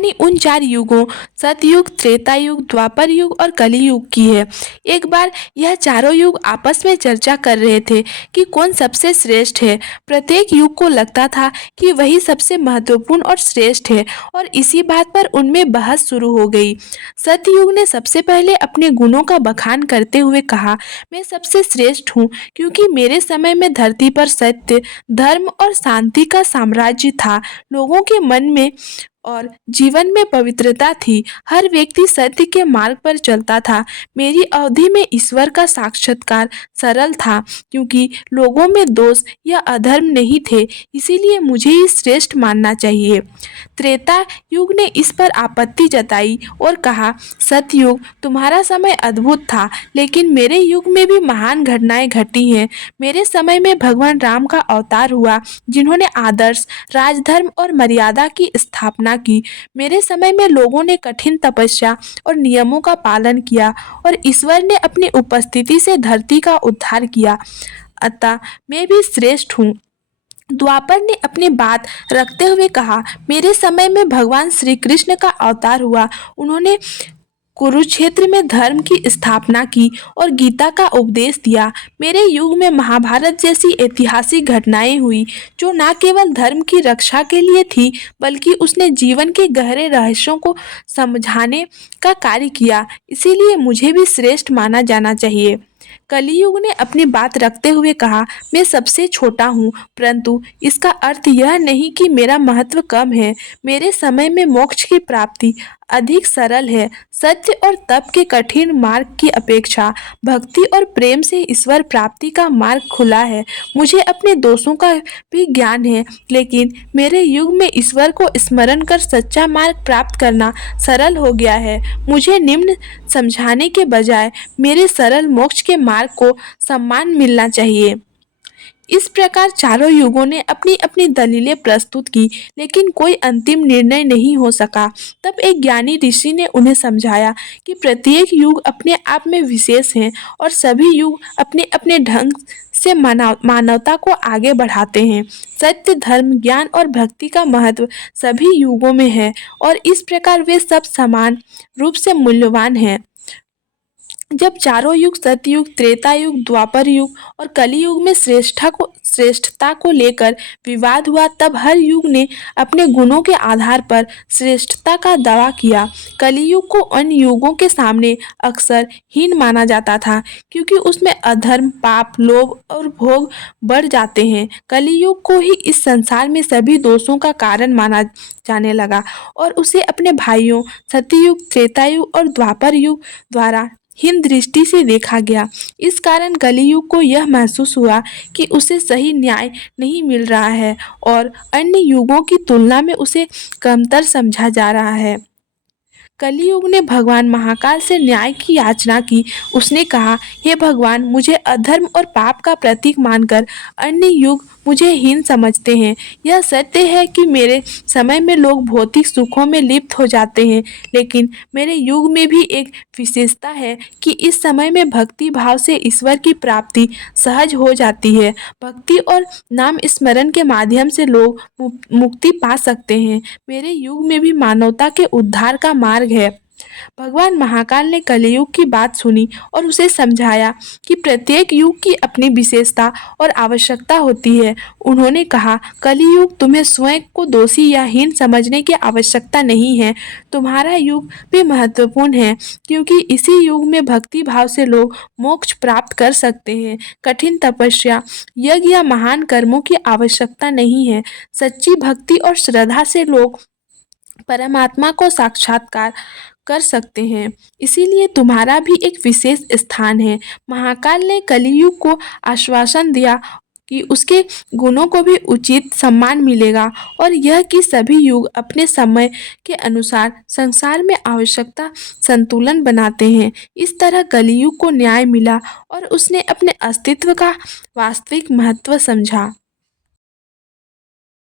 कहानी उन 4 युगों सतयुग, त्रेता युग, द्वापर युग और कली युग की है। एक बार यह चारों युग आपस में चर्चा कर रहे थे कि कौन सबसे श्रेष्ठ है। प्रत्येक युग को लगता था कि वही सबसे महत्वपूर्ण और श्रेष्ठ है और इसी बात पर उनमें बहस शुरू हो गई। सतयुग ने सबसे पहले अपने गुणों का बखान करते हुए कहा, मैं सबसे श्रेष्ठ हूँ क्योंकि मेरे समय में धरती पर सत्य, धर्म और शांति का साम्राज्य था। लोगों के मन में और जीवन में पवित्रता थी। हर व्यक्ति सत्य के मार्ग पर चलता था। मेरी अवधि में ईश्वर का साक्षात्कार सरल था क्योंकि लोगों में दोष या अधर्म नहीं थे, इसीलिए मुझे ही श्रेष्ठ मानना चाहिए। त्रेता युग ने इस पर आपत्ति जताई और कहा, सतयुग, तुम्हारा समय अद्भुत था, लेकिन मेरे युग में भी महान घटनाएं घटी हैं। मेरे समय में भगवान राम का अवतार हुआ, जिन्होंने आदर्श, राजधर्म और मर्यादा की स्थापना की। मेरे समय में लोगों ने कठिन तपस्या और नियमों का पालन किया और ईश्वर ने अपनी उपस्थिति से धरती का उद्धार किया। अतः मैं भी श्रेष्ठ हूँ। द्वापर ने अपनी बात रखते हुए कहा, मेरे समय में भगवान श्री कृष्ण का अवतार हुआ। उन्होंने कुरुक्षेत्र में धर्म की स्थापना की और गीता का उपदेश दिया। मेरे युग में महाभारत जैसी ऐतिहासिक घटनाएं हुई, जो न केवल धर्म की रक्षा के लिए थी, बल्कि उसने जीवन के गहरे रहस्यों को समझाने का कार्य किया। इसीलिए मुझे भी श्रेष्ठ माना जाना चाहिए। कलियुग ने अपनी बात रखते हुए कहा, मैं सबसे छोटा हूँ, परंतु इसका अर्थ यह नहीं कि मेरा महत्व कम है। मेरे समय में मोक्ष की प्राप्ति अधिक सरल है। सत्य और तप के कठिन मार्ग की अपेक्षा भक्ति और प्रेम से ईश्वर प्राप्ति का मार्ग खुला है। मुझे अपने दोषों का भी ज्ञान है, लेकिन मेरे युग में ईश्वर को स्मरण कर सच्चा मार्ग प्राप्त करना सरल हो गया है। मुझे निम्न समझाने के बजाय मेरे सरल मोक्ष के मार्ग को सम्मान मिलना चाहिए। इस प्रकार चारों युगों ने अपनी अपनी दलीलें प्रस्तुत की, लेकिन कोई अंतिम निर्णय नहीं हो सका। तब एक ज्ञानी ऋषि ने उन्हें समझाया कि प्रत्येक युग अपने आप में विशेष है और सभी युग अपने अपने ढंग से मानवता को आगे बढ़ाते हैं। सत्य, धर्म, ज्ञान और भक्ति का महत्व सभी युगों में है और इस प्रकार वे सब समान रूप से मूल्यवान हैं। जब चारों युग सतयुग, त्रेता युग, द्वापर युग और कली युग में श्रेष्ठता को लेकर विवाद हुआ, तब हर युग ने अपने गुणों के आधार पर श्रेष्ठता का दावा किया। कलियुग को अन्य युगों के सामने अक्सर हीन माना जाता था क्योंकि उसमें अधर्म, पाप, लोभ और भोग बढ़ जाते हैं। कलियुग को ही इस संसार में सभी दोषों का कारण माना जाने लगा और उसे अपने भाइयों सतयुग, त्रेता युग और द्वापर युग द्वारा हीन दृष्टि से देखा गया। इस कारण कलियुग को यह महसूस हुआ कि उसे सही न्याय नहीं मिल रहा है और अन्य युगों की तुलना में उसे कमतर समझा जा रहा है। कलियुग ने भगवान महाकाल से न्याय की याचना की। उसने कहा, हे भगवान, मुझे अधर्म और पाप का प्रतीक मानकर अन्य युग मुझे हीन समझते हैं। यह सत्य है कि मेरे समय में लोग भौतिक सुखों में लिप्त हो जाते हैं, लेकिन मेरे युग में भी एक विशेषता है कि इस समय में भक्ति भाव से ईश्वर की प्राप्ति सहज हो जाती है। भक्ति और नाम स्मरण के माध्यम से लोग मुक्ति पा सकते हैं। मेरे युग में भी मानवता के उद्धार का मार्ग है। भगवान महाकाल ने कलियुग की बात सुनी और उसे समझाया कि प्रत्येक युग की अपनी विशेषता और आवश्यकता होती है। उन्होंने कहा, कलियुग, तुम्हें स्वयं को दोषी या हीन समझने की आवश्यकता नहीं है। तुम्हारा युग भी महत्वपूर्ण है क्योंकि इसी युग में भक्ति भाव से लोग मोक्ष प्राप्त कर सकते हैं। कठिन तपस्या, यज्ञ या महान कर्मों की आवश्यकता नहीं है। सच्ची भक्ति और श्रद्धा से लोग परमात्मा को साक्षात्कार कर सकते हैं। इसीलिए तुम्हारा भी एक विशेष स्थान है। महाकाल ने कलियुग को आश्वासन दिया कि उसके गुणों को भी उचित सम्मान मिलेगा और यह कि सभी युग अपने समय के अनुसार संसार में आवश्यकता संतुलन बनाते हैं। इस तरह कलियुग को न्याय मिला और उसने अपने अस्तित्व का वास्तविक महत्व समझा।